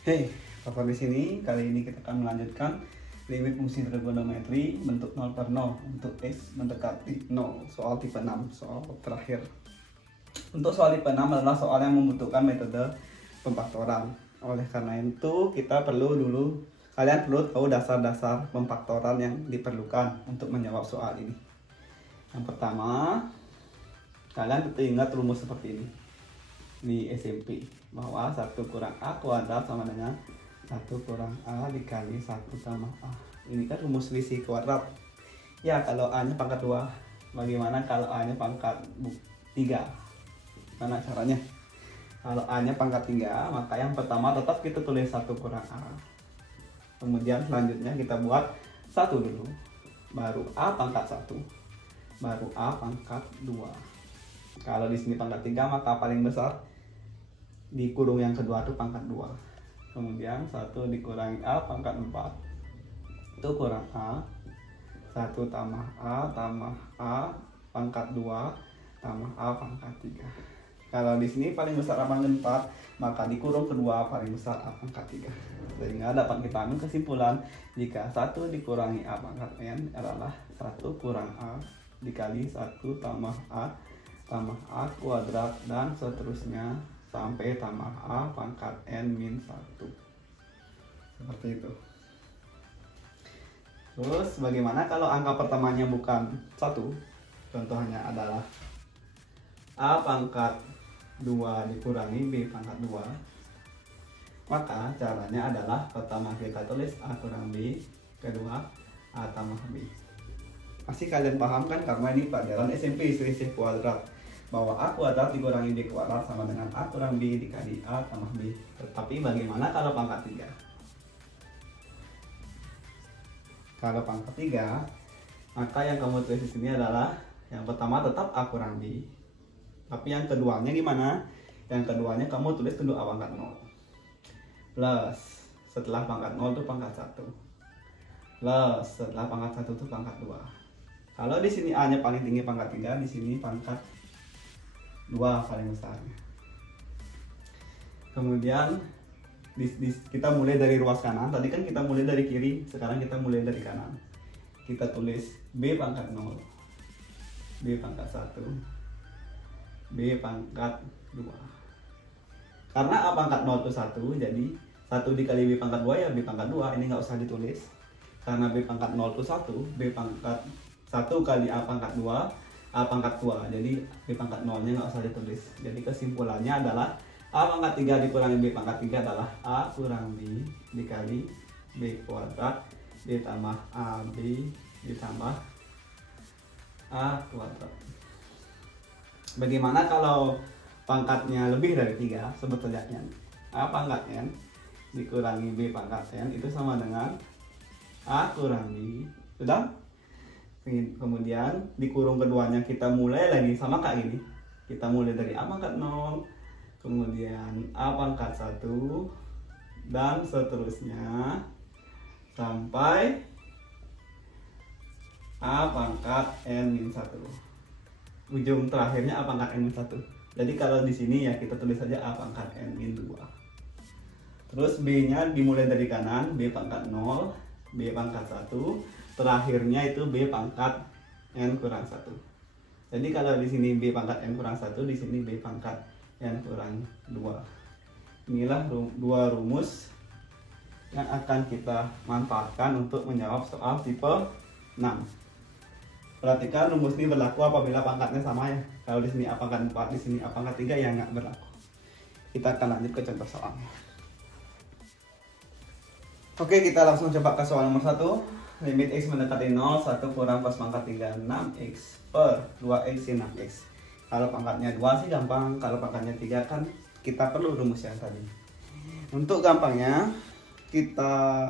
Hey, Papa di sini. Kali ini kita akan melanjutkan limit fungsi trigonometri bentuk 0 per 0 untuk X mendekati 0. Soal tipe 6, soal terakhir. Untuk soal tipe 6 adalah soal yang membutuhkan metode pemfaktoran. Oleh karena itu, kalian perlu tahu dasar-dasar pemfaktoran yang diperlukan untuk menjawab soal ini. Yang pertama, kalian tentu ingat rumus seperti ini di SMP, bahwa 1 kurang A kuadrat sama dengan 1 kurang A dikali 1 tambah A. Ini kan rumus selisih kuadrat. Ya, kalau A nya pangkat 2, bagaimana kalau A nya pangkat 3? Mana caranya? Kalau A nya pangkat 3, maka yang pertama tetap kita tulis 1 kurang A. Kemudian selanjutnya kita buat 1 dulu, baru A pangkat 1, baru A pangkat 2. Kalau di sini pangkat 3, maka paling besar di kurung yang kedua itu pangkat 2. Kemudian 1 dikurangi A pangkat 4 itu kurang A. 1 tambah A pangkat 2 tambah A pangkat 3. Kalau di sini paling besar A pangkat 4, maka di kurung kedua paling besar A pangkat 3. Sehingga dapat kita ambil kesimpulan jika 1 dikurangi A pangkat N adalah 1 kurang A dikali 1 tambah A kuadrat dan seterusnya sampai tambah A pangkat N min 1. Seperti itu. Terus bagaimana kalau angka pertamanya bukan 1? Contohnya adalah A pangkat 2 dikurangi B pangkat 2. Maka caranya adalah pertama kita tulis A kurang B, kedua A tambah B. Pasti kalian paham kan, karena ini pelajaran SMP selisih kuadrat, bahwa A kuadrat dikurangi B kuadrat sama dengan A kurang B dikali A tambah B. Tetapi bagaimana kalau pangkat 3? Kalau pangkat 3, maka yang kamu tulis di sini adalah yang pertama tetap A kurang B. Tapi yang keduanya gimana? Yang keduanya kamu tulis dulu A pangkat 0. Plus setelah pangkat 0 itu pangkat 1. Plus setelah pangkat 1 itu pangkat 2. Kalau di sini A-nya paling tinggi pangkat 3, di sini pangkat 2 paling besarnya. Kemudian kita mulai dari ruas kanan. Tadi kan kita mulai dari kiri, sekarang kita mulai dari kanan. Kita tulis B pangkat 0, B pangkat 1, B pangkat 2. Karena A pangkat 0 itu 1, jadi 1 dikali B pangkat 2 ya B pangkat 2. Ini nggak usah ditulis, karena B pangkat 0 itu 1, B pangkat 1 kali A pangkat 2, A pangkat 2, jadi B pangkat 0 nya nggak usah ditulis. Jadi kesimpulannya adalah A pangkat 3 dikurangi B pangkat 3 adalah A kurang B dikali B kuadrat ditambah AB ditambah A kuadrat. Bagaimana kalau pangkatnya lebih dari 3? Sebetulnya A pangkat N dikurangi B pangkat N itu sama dengan A kurang B. Sudah? Kemudian di kurung keduanya kita mulai lagi sama kayak gini. Kita mulai dari A pangkat 0, kemudian A pangkat 1, dan seterusnya sampai A pangkat N-1. Ujung terakhirnya A pangkat N-1. Jadi kalau di sini ya kita tulis saja A pangkat N-2. Terus B-nya dimulai dari kanan, B pangkat 0, B pangkat 1. Terakhirnya itu B pangkat N kurang 1. Jadi kalau di sini B pangkat N kurang 1, di sini B pangkat N kurang 2. Inilah dua rumus yang akan kita manfaatkan untuk menjawab soal tipe 6. Perhatikan rumus ini berlaku apabila pangkatnya sama ya. Kalau di sini A pangkat 4, di sini A pangkat 3 ya nggak berlaku. Kita akan lanjut ke contoh soalnya. Oke, kita langsung coba ke soal nomor 1. Limit X mendekati 0, 1 kurang pas pangkat 3, 6X per 2X sin 6X. Kalau pangkatnya 2 sih gampang, kalau pangkatnya 3 kan kita perlu rumus yang tadi. Untuk gampangnya, kita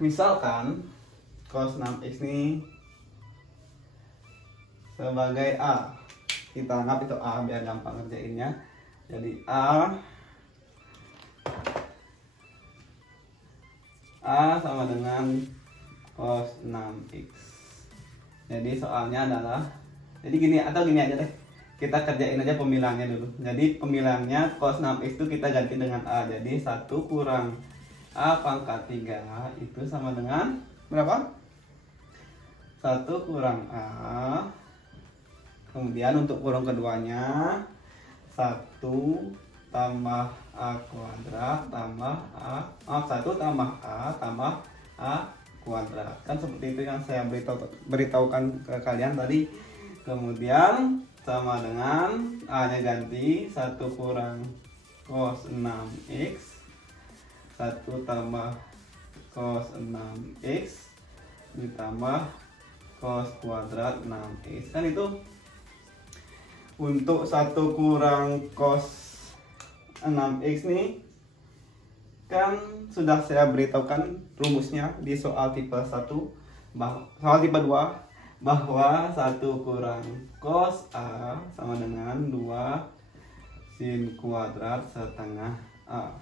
misalkan cos 6X ini sebagai A. Kita anggap itu A biar gampang ngerjainnya. Jadi A sama dengan cos 6X. Jadi soalnya adalah, jadi gini atau gini aja deh. kita kerjain aja pemilangnya dulu. Jadi pemilangnya cos 6x itu kita ganti dengan A. Jadi 1 kurang A pangkat 3 itu sama dengan berapa? 1 kurang A. Kemudian untuk kurung keduanya 1 tambah A kuadrat tambah A, 1 tambah A tambah A kuadrat. Kan seperti itu yang saya beritahukan ke kalian tadi. Kemudian sama dengan A nya ganti 1 kurang cos 6x 1 tambah cos 6x ditambah cos kuadrat 6x. Kan itu untuk 1 kurang cos 6x nih kan sudah saya beritahukan rumusnya di soal tipe 1 soal tipe 2 bahwa 1 kurang cos A sama dengan 2 sin kuadrat setengah A.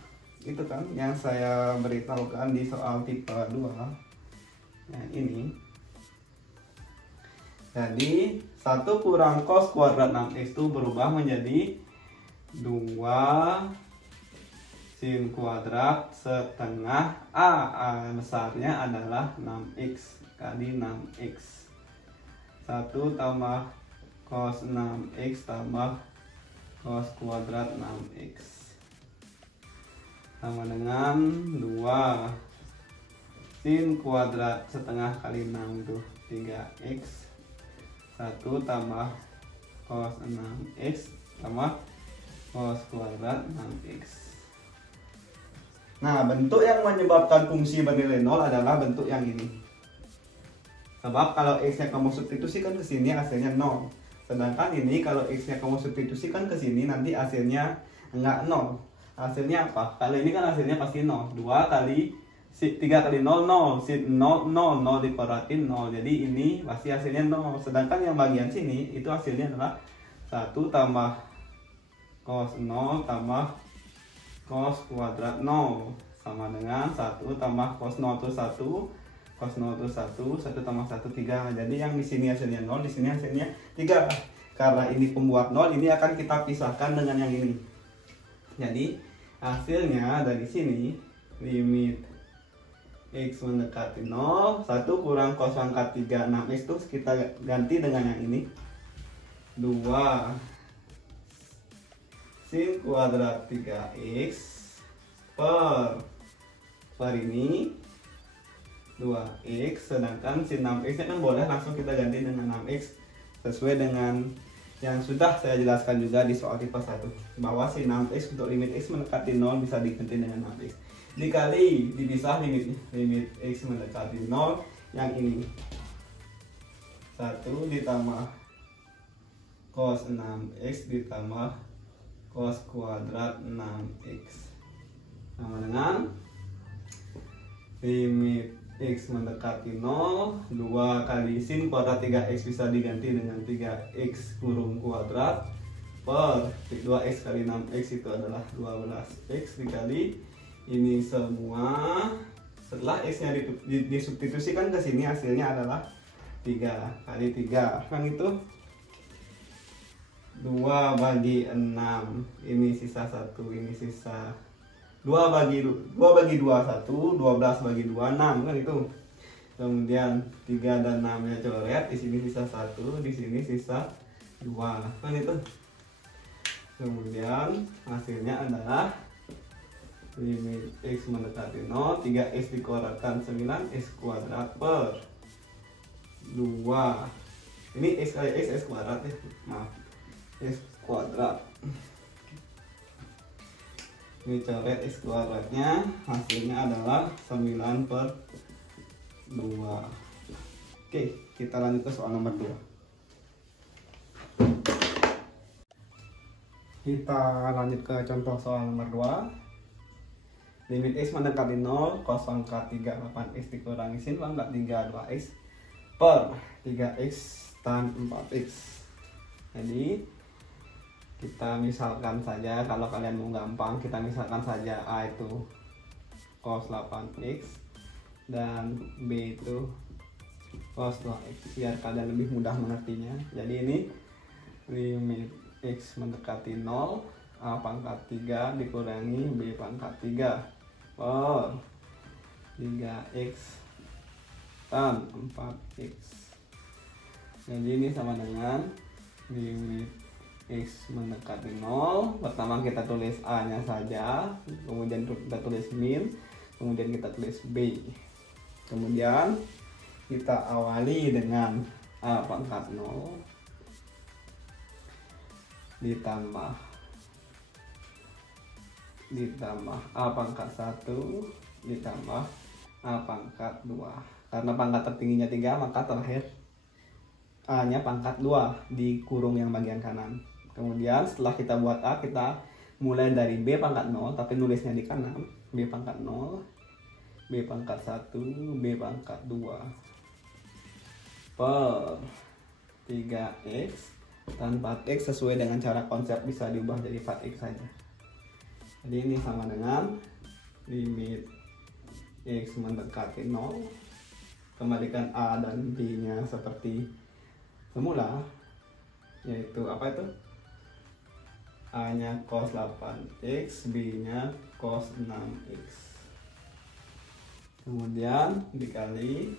Itu kan yang saya beritahukan di soal tipe 2 yang ini. Jadi 1 kurang cos kuadrat 6x itu berubah menjadi 2 sin kuadrat setengah A. A besarnya adalah 6x kali 6x. 1 tambah cos 6x tambah cos kuadrat 6x sama dengan 2 sin kuadrat setengah kali 6 itu 3x. 1 tambah cos 6x tambah cos kuadrat 6x. Nah, bentuk yang menyebabkan fungsi bernilai 0 adalah bentuk yang ini. Sebab kalau x nya kamu substitusikan ke sini hasilnya 0. Sedangkan ini kalau x nya kamu substitusikan ke sini nanti hasilnya enggak 0. Hasilnya apa? Kalau ini kan hasilnya pasti 0. 2 kali 3 kali 0 0, 0 0 0 dikuadratin 0. Jadi ini pasti hasilnya 0. Sedangkan yang bagian sini itu hasilnya adalah 1 tambah cos 0 tambah cos kuadrat 0 sama dengan 1 tambah cos 0 itu 1, cos 0 itu 1, 1 tambah 1 3. Jadi yang di sini hasilnya 0, di sini hasilnya 3. Karena ini pembuat 0, ini akan kita pisahkan dengan yang ini. Jadi hasilnya dari sini limit x mendekati 0, 1 kurang cos pangkat 3 6x itu kita ganti dengan yang ini. 2 sin kuadrat 3x per ini 2x, sedangkan sin 6x nya kan boleh langsung kita ganti dengan 6x sesuai dengan yang sudah saya jelaskan juga di soal tipe 1 bahwa sin 6x untuk limit x mendekati 0 bisa diganti dengan 6x dikali dipisah limit x mendekati 0 yang ini 1 ditambah cos 6x ditambah cos kuadrat 6x sama dengan limit x mendekati 0 2 kali sin kuadrat 3x bisa diganti dengan 3x kurung kuadrat per 2x kali 6x itu adalah 12x dikali ini semua. Setelah x nya disubstitusikan ke sini hasilnya adalah 3 kali 3 kan itu 2 bagi 6, ini sisa 1, ini sisa 2 bagi 2 1, 12 bagi 2 6 kan itu. Kemudian 3 dan 6 nya coret, di sini sisa 1, di sini sisa 2 kan itu. Kemudian hasilnya adalah limit x mendekati 0, 3x dikuadratkan 9x kuadrat per 2. Ini x kali x kuadrat ya, maaf, x kuadrat. Ini coret x kuadratnya, hasilnya adalah 9 per 2. Oke, kita lanjut ke soal nomor 2. Kita lanjut ke contoh soal nomor 2. Limit x mendekati 0, cos pangkat 3 8x dikurangi sin pangkat 3 2x per 3x tan 4x. Jadi kita misalkan saja, kalau kalian mau gampang, kita misalkan saja A itu cos 8x dan B itu cos 2x biar kalian lebih mudah mengertinya. Jadi ini limit X mendekati 0, A pangkat 3 dikurangi B pangkat 3 per 3X tan 4X. Jadi ini sama dengan limit X mendekati 0. Pertama kita tulis A nya saja, kemudian kita tulis min, kemudian kita tulis B. Kemudian kita awali dengan A pangkat 0 ditambah A pangkat 1 ditambah A pangkat 2. Karena pangkat tertingginya 3, maka terakhir A nya pangkat 2 di kurung yang bagian kanan. Kemudian setelah kita buat A, kita mulai dari B pangkat 0, tapi nulisnya di kanan. B pangkat 0, B pangkat 1, B pangkat 2 per 3X dan 4X sesuai dengan cara konsep bisa diubah jadi 4X saja. Jadi ini sama dengan limit X mendekati 0, kembalikan A dan B nya seperti semula, yaitu apa itu? A nya cos 8X, B nya cos 6X. Kemudian dikali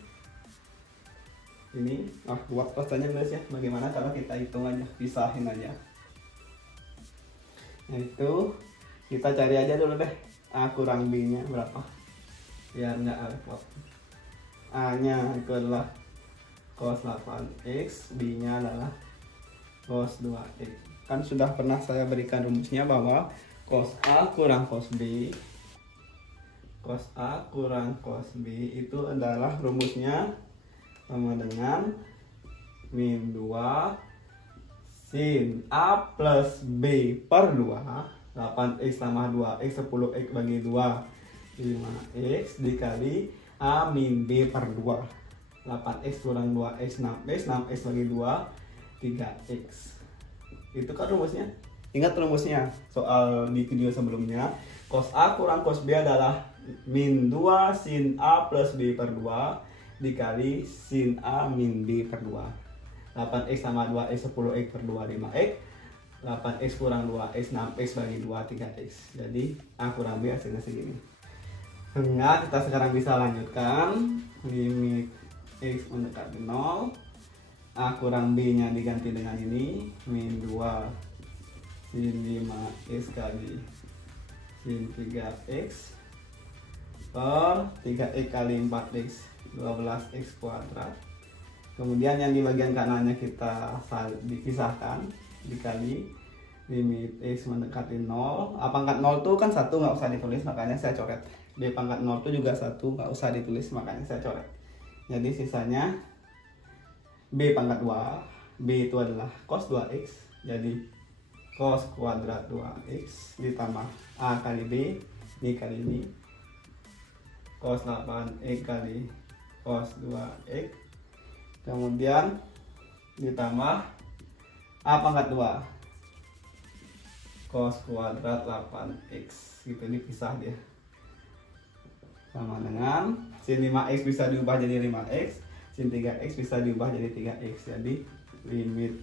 ini, buat rasanya guys ya, bagaimana kalau kita hitung aja, pisahin aja. Yaitu kita cari aja dulu deh A kurang B nya berapa, biar nggak repot. A nya itu adalah cos 8X, B nya adalah cos 2X. Kan sudah pernah saya berikan rumusnya bahwa cos A kurang cos B, cos A kurang cos B itu adalah rumusnya sama dengan min 2 sin A plus B per 2. 8X tambah 2X, 10X bagi 2, 5X dikali A min B per 2. 8X kurang 2X, 6X, 6X bagi 2, 3X. Itu kan rumusnya. Ingat rumusnya soal di video sebelumnya. Cos A kurang cos B adalah min 2 sin A plus B per 2 dikali sin A min B per 2. 8X tambah 2X, 10X per 2, 5X. 8X kurang 2X, 6X bagi 2, 3X. Jadi A kurang B hasilnya segini. Sehingga kita sekarang bisa lanjutkan limit X mendekati 0. A kurang B nya diganti dengan ini, min 2 sin 5X kali sin 3X per 3X kali 4X, 12X kuadrat. Kemudian yang di bagian kanannya kita dipisahkan, dikali limit X mendekati 0. A pangkat 0 tuh kan 1 nggak usah ditulis, makanya saya coret. B pangkat 0 tuh juga 1 nggak usah ditulis, makanya saya coret. Jadi sisanya B pangkat 2, B itu adalah cos 2X, jadi cos kuadrat 2X ditambah A kali B, B kali B, cos 8X kali cos 2X, kemudian ditambah A pangkat 2 cos kuadrat 8X, gitu, dipisah dia. Sama dengan sin 5X bisa diubah jadi 5X, sin 3X bisa diubah jadi 3X. Jadi limit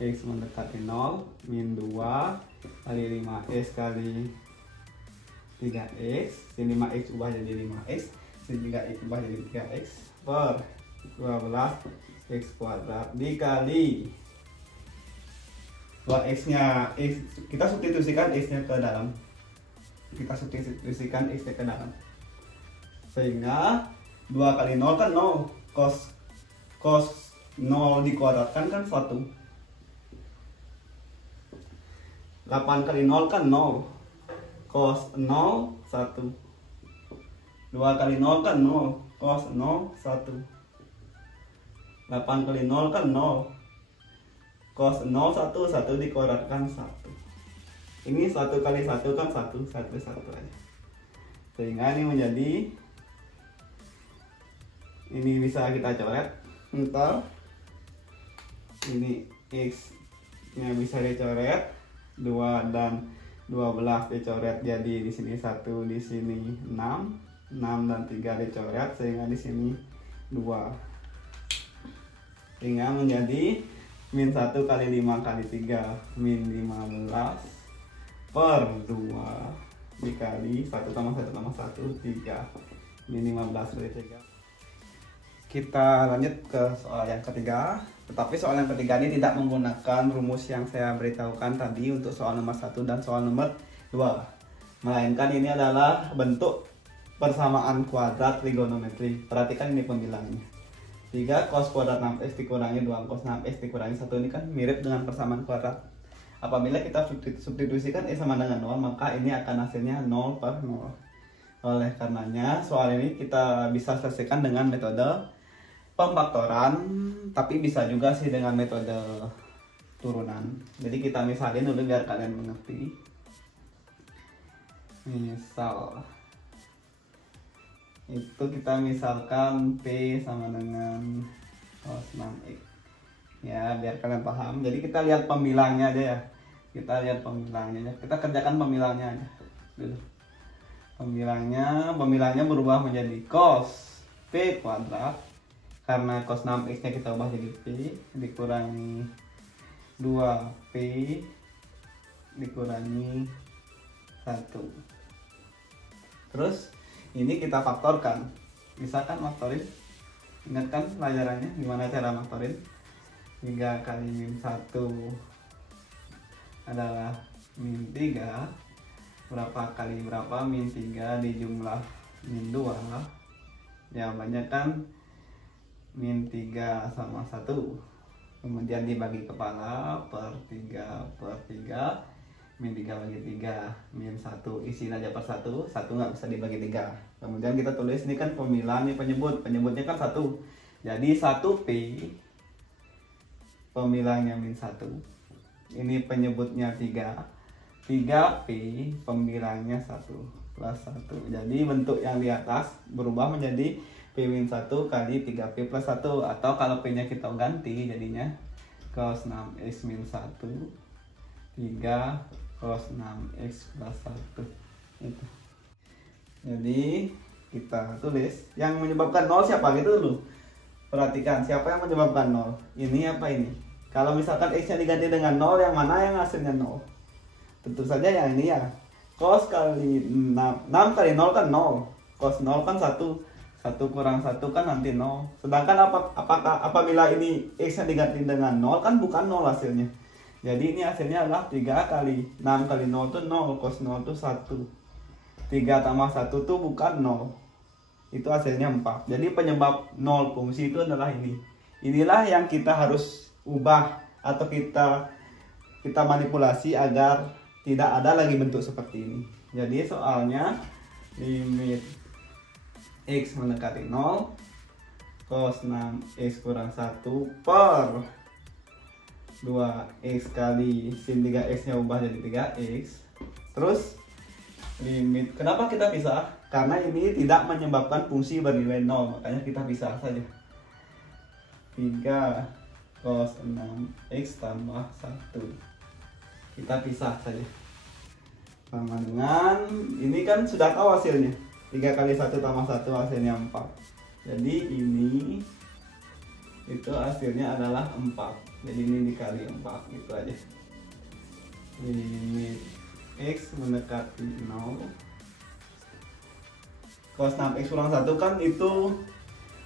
X mendekati 0, min 2 kali 5X kali 3X, sin 5X ubah jadi 5X, sin 3X ubah jadi 3X per 12X kuadrat dikali 2X nya, kita substitusikan X nya ke dalam, sehingga 2 kali 0 kan 0, cos 0 dikuadratkan kan 1, 8 kali 0 kan 0, cos 0 1, 2 kali 0 kan 0, cos 0 1, 8 kali 0 kan 0, cos 0 1, 1 dikuadratkan 1. Ini 1 kali 1 kan 1, 1 aja. Sehingga ini menjadi, ini bisa kita coret. Ntar ini X nya bisa dicoret, 2 dan 12 dicoret, jadi di sini 1, di sini 6 dan 3 dicoret, sehingga di sini 2. Sehingga menjadi min 1 kali 5 kali 3 min 15 per 2 dikali 1 tambah 1 tambah 1 3 min 15 kali 3. Kita lanjut ke soal yang ketiga. Tetapi soal yang ketiga ini tidak menggunakan rumus yang saya beritahukan tadi untuk soal nomor 1 dan soal nomor 2, melainkan ini adalah bentuk persamaan kuadrat trigonometri. Perhatikan ini pembilangnya. 3 cos kuadrat 6x dikurangi 2 cos 6x dikurangi 1 ini kan mirip dengan persamaan kuadrat. Apabila kita substitusikan x sama dengan 0, maka ini akan hasilnya 0 per 0. Oleh karenanya soal ini kita bisa selesaikan dengan metode pemfaktoran, tapi bisa juga sih dengan metode turunan. Jadi kita misalin dulu biar kalian mengerti. Misal itu kita misalkan P sama dengan cos 6x ya, biar kalian paham. Jadi kita lihat pembilangnya aja ya, kita lihat pembilangnya ya. Kita kerjakan pembilangnya aja dulu. Pembilangnya berubah menjadi cos P kuadrat, karena cos 6x nya kita ubah jadi P, dikurangi 2P dikurangi 1. Terus ini kita faktorkan. Bisa kan faktorin? Ingat kan pelajarannya gimana cara faktorin? 3 kali min 1 adalah min 3. Berapa kali berapa? Min 3 dijumlah min 2. Jawabannya kan min 3 sama 1. Kemudian dibagi kepala per 3 per 3. Min 3 bagi 3 min 1, isiin aja per 1 nggak bisa dibagi 3. Kemudian kita tulis ini kan pemilah, ini penyebutnya kan 1. Jadi 1P pemilahnya min 1, ini penyebutnya 3P pemilahnya 1 plus 1. Jadi bentuk yang di atas berubah menjadi P min 1 kali 3P plus 1, atau kalau P nya kita ganti jadinya cos 6x min 1 3 cos 6x plus 1 itu. Jadi kita tulis yang menyebabkan 0 siapa gitu dulu. Perhatikan siapa yang menyebabkan 0. Ini apa ini? Kalau misalkan x nya diganti dengan 0, yang mana yang hasilnya 0? Tentu saja yang ini ya. Cos kali 6 kali 0 kan 0. Cos 0 kan 1 kurang 1 kan nanti 0. Sedangkan apabila ini x nya diganti dengan 0 kan bukan 0 hasilnya. Jadi ini hasilnya adalah 3 kali 6 kali 0 itu 0, cos 0 itu 1. 3 tambah 1 itu bukan 0. Itu hasilnya 4. Jadi penyebab 0 fungsi itu adalah ini. Inilah yang kita harus ubah atau kita manipulasi agar tidak ada lagi bentuk seperti ini. Jadi soalnya limit x mendekati 0 cos 6x kurang 1 per 2x kali sin 3x nya ubah jadi 3x. Terus limit, kenapa kita pisah? Karena ini tidak menyebabkan fungsi bernilai 0, makanya kita pisah saja. 3 cos 6x tambah 1 kita pisah saja. Sama dengan ini kan sudah tahu hasilnya, 3 kali 1 tambah 1 hasilnya 4. Jadi ini itu hasilnya adalah 4. Jadi ini dikali 4 gitu aja. Limit x mendekati 0 cos 6x kurang 1 kan itu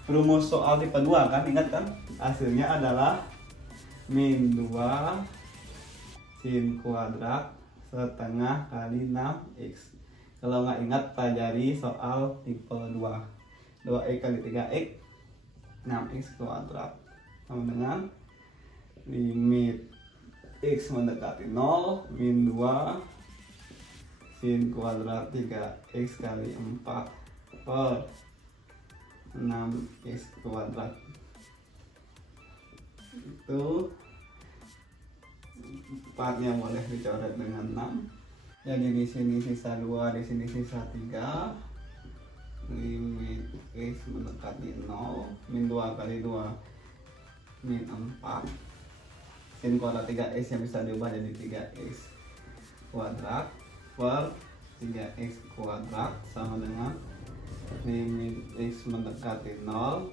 rumus soal tipe 2 kan, ingat kan? Hasilnya adalah min 2 sin kuadrat setengah kali 6x. Kalau nggak ingat pelajari soal tipe 2. 2x kali 3x 6x kuadrat sama dengan limit x mendekati 0 min 2 sin kuadrat 3x kali 4 per 6x kuadrat. Itu 4 nya boleh dicoret dengan 6. Jadi di sini sisa 2, di sini sisa 3. Limit x mendekati 0 min 2 kali 2 min 4 sin kuadrat 3x yang bisa diubah jadi 3x kuadrat per 3x kuadrat sama dengan limit x mendekati 0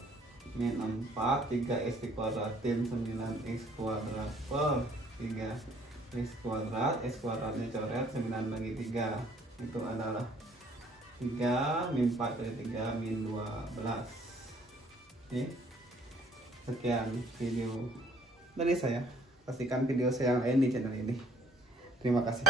min 4, 3x dikuadratin 9x kuadrat per 3x kuadrat, x kuadratnya coret, 9 bagi 3 itu adalah 3 min 4 kali 3 min 12. Oke. Sekian video dari saya. Pastikan video saya yang lain di channel ini. Terima kasih.